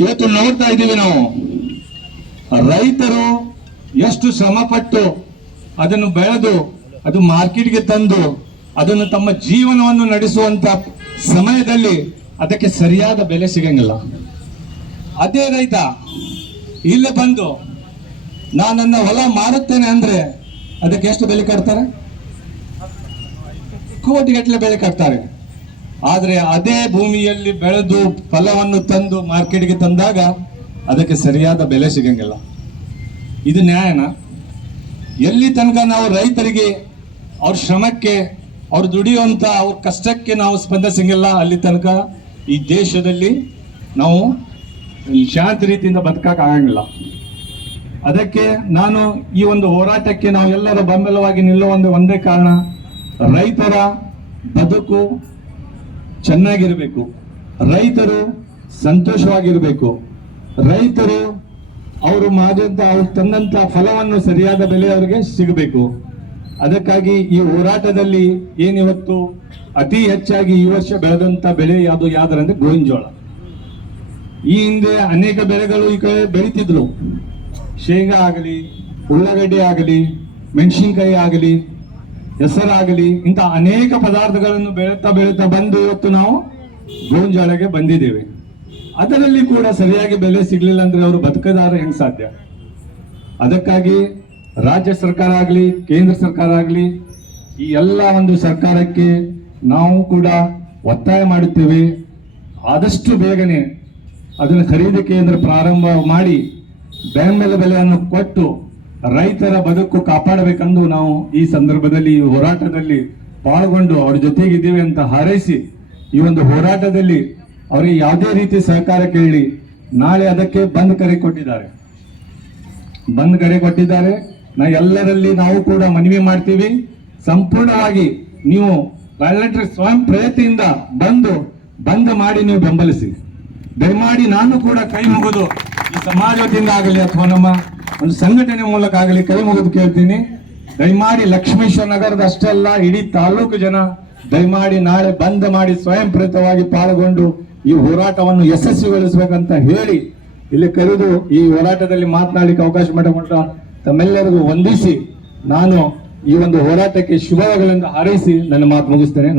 ಇವತ್ತು ನೋಡ್ತಾ ಇದ್ದೀವಿ ನಾವು. ರೈತರು ಎಷ್ಟು ಶ್ರಮ ಪಟ್ಟು ಅದನ್ನು ಬೆಳೆದು, ಅದು ಮಾರ್ಕೆಟ್ಗೆ ತಂದು, ಅದನ್ನು ತಮ್ಮ ಜೀವನವನ್ನು ನಡೆಸುವಂತ ಸಮಯದಲ್ಲಿ ಅದಕ್ಕೆ ಸರಿಯಾದ ಬೆಲೆ ಸಿಗಂಗಿಲ್ಲ. ಅದೇ ರೈತ, ಇಲ್ಲೇ ಬಂದು ನಾನು ನನ್ನ ಹೊಲ ಮಾರುತ್ತೇನೆ ಅಂದ್ರೆ ಅದಕ್ಕೆ ಎಷ್ಟು ಬೆಲೆ ಕಟ್ತಾರೆ? ಕೋಟಿಗಟ್ಟಲೆ ಬೆಲೆ ಕಟ್ತಾರೆ. ಆದರೆ ಅದೇ ಭೂಮಿಯಲ್ಲಿ ಬೆಳೆದು ಫಲವನ್ನು ತಂದು ಮಾರ್ಕೆಟ್ಗೆ ತಂದಾಗ ಅದಕ್ಕೆ ಸರಿಯಾದ ಬೆಲೆ ಸಿಗಂಗಿಲ್ಲ. ಇದು ನ್ಯಾಯನ. ಎಲ್ಲಿ ತನಕ ನಾವು ರೈತರಿಗೆ ಅವ್ರ ಶ್ರಮಕ್ಕೆ, ಅವ್ರು ದುಡಿಯುವಂತ ಅವ್ರ ಕಷ್ಟಕ್ಕೆ ನಾವು ಸ್ಪಂದಿಸಂಗಿಲ್ಲ, ಅಲ್ಲಿ ತನಕ ಈ ದೇಶದಲ್ಲಿ ನಾವು ಶಾಂತ ರೀತಿಯಿಂದ ಬದುಕಕ್ಕೆ ಆಗಂಗಿಲ್ಲ ಅದಕ್ಕೆ ನಾನು ಈ ಒಂದು ಹೋರಾಟಕ್ಕೆ ನಾವು ಎಲ್ಲರ ಬೆಂಬಲವಾಗಿ ನಿಲ್ಲುವ ಒಂದು ಒಂದೇ ಕಾರಣ, ರೈತರ ಬದುಕು ಚೆನ್ನಾಗಿರಬೇಕು. ರೈತರು ಸಂತೋಷವಾಗಿರಬೇಕು. ರೈತರು ಅವರು ಮಾಡಿದಂತ, ಅವ್ರು ತಂದಂತ ಫಲವನ್ನು ಸರಿಯಾದ ಬೆಲೆ ಅವರಿಗೆ ಸಿಗಬೇಕು. ಅದಕ್ಕಾಗಿ ಈ ಹೋರಾಟದಲ್ಲಿ ಏನಿವತ್ತು ಅತಿ ಹೆಚ್ಚಾಗಿ ಈ ವರ್ಷ ಬೆಳೆದಂತ ಬೆಳೆ ಯಾವುದು ಯಾವ್ದಂದ್ರೆ ಗೋವಿನ ಜೋಳ ಈ ಹಿಂದೆ ಅನೇಕ ಬೆಳೆಗಳು ಈ ಕಡೆ ಬೆಳೀತಿದ್ರು ಶೇಂಗಾ ಆಗಲಿ, ಉಳ್ಳಾಗಡ್ಡೆ ಆಗಲಿ, ಮೆಣಸಿನ್ಕಾಯಿ ಆಗಲಿ ಹೆಸರಾಗಲಿ, ಇಂಥ ಅನೇಕ ಪದಾರ್ಥಗಳನ್ನು ಬೆಳೀತಾ ಬೆಳೀತಾ ಬಂದು ಇವತ್ತು ನಾವು ಗೋಂಜಾಳಗೆ ಬಂದಿದ್ದೇವೆ. ಅದರಲ್ಲಿ ಕೂಡ ಸರಿಯಾಗಿ ಬೆಲೆ ಸಿಗಲಿಲ್ಲ ಅಂದ್ರೆ ಅವರು ಬದುಕದಾರ ಹೆಂಗ್ ಸಾಧ್ಯ? ಅದಕ್ಕಾಗಿ ರಾಜ್ಯ ಸರ್ಕಾರ ಆಗಲಿ, ಕೇಂದ್ರ ಸರ್ಕಾರ ಆಗಲಿ, ಈ ಎಲ್ಲ ಒಂದು ಸರ್ಕಾರಕ್ಕೆ ನಾವು ಕೂಡ ಒತ್ತಾಯ ಮಾಡುತ್ತೇವೆ. ಆದಷ್ಟು ಬೇಗನೆ ಅದನ್ನು ಖರೀದಿ ಕೇಂದ್ರ ಪ್ರಾರಂಭ ಮಾಡಿ ಬೆಂಬಲ ಬೆಲೆಯನ್ನು ಕೊಟ್ಟು ರೈತರ ಬದುಕು ಕಾಪಾಡಬೇಕೆಂದು ನಾವು ಈ ಸಂದರ್ಭದಲ್ಲಿ, ಈ ಹೋರಾಟದಲ್ಲಿ ಪಾಲ್ಗೊಂಡು ಅವ್ರ ಜೊತೆಗಿದ್ದೀವಿ ಅಂತ ಹಾರೈಸಿ, ಈ ಒಂದು ಹೋರಾಟದಲ್ಲಿ ಅವರಿಗೆ ಯಾವುದೇ ರೀತಿ ಸಹಕಾರ ಕೇಳಿ, ನಾಳೆ ಅದಕ್ಕೆ ಬಂದ್ ಕರೆ ಕೊಟ್ಟಿದ್ದಾರೆ. ಬಂದ್ ಕರೆ ಕೊಟ್ಟಿದ್ದಾರೆ. ನಾ ಎಲ್ಲರಲ್ಲಿ ನಾವು ಕೂಡ ಮನವಿ ಮಾಡ್ತೀವಿ. ಸಂಪೂರ್ಣವಾಗಿ ನೀವು ಸ್ವಯಂ ಪ್ರಯತ್ನದಿಂದ ಬಂದು, ಬಂದ್ ಮಾಡಿ ನೀವು ಬೆಂಬಲಿಸಿ. ದಯಮಾಡಿ ನಾನು ಕೂಡ ಕೈ ಮುಗಿದು ಈ ಸಮಾಜದಿಂದ ಆಗಲಿ ಅಥವಾ ನಮ್ಮ ಒಂದು ಸಂಘಟನೆ ಮೂಲಕ ಆಗಲಿ ಕೈ ಮುಗಿದು ಕೇಳ್ತೀನಿ. ದಯಮಾಡಿ ಲಕ್ಷ್ಮೇಶ್ವರ ನಗರದ ಅಷ್ಟೇ ಅಲ್ಲ ಇಡೀ ತಾಲೂಕು ಜನ ದಯಮಾಡಿ ನಾಳೆ ಬಂದ್ ಮಾಡಿ ಸ್ವಯಂ ಪ್ರೇರಿತವಾಗಿ ಪಾಲ್ಗೊಂಡು ಈ ಹೋರಾಟವನ್ನು ಯಶಸ್ವಿಗೊಳಿಸಬೇಕಂತ ಹೇಳಿ ಇಲ್ಲಿ ಕರೆದು ಈ ಹೋರಾಟದಲ್ಲಿ ಮಾತನಾಡಲಿಕ್ಕೆ ಅವಕಾಶ ಮಾಡಿಕೊಂಡ ತಮ್ಮೆಲ್ಲರಿಗೂ ವಂದಿಸಿ ನಾನು ಈ ಒಂದು ಹೋರಾಟಕ್ಕೆ ಶುಭಗಳನ್ನು ಹಾರೈಸಿ ನನ್ನ ಮಾತು ಮುಗಿಸ್ತೇನೆ.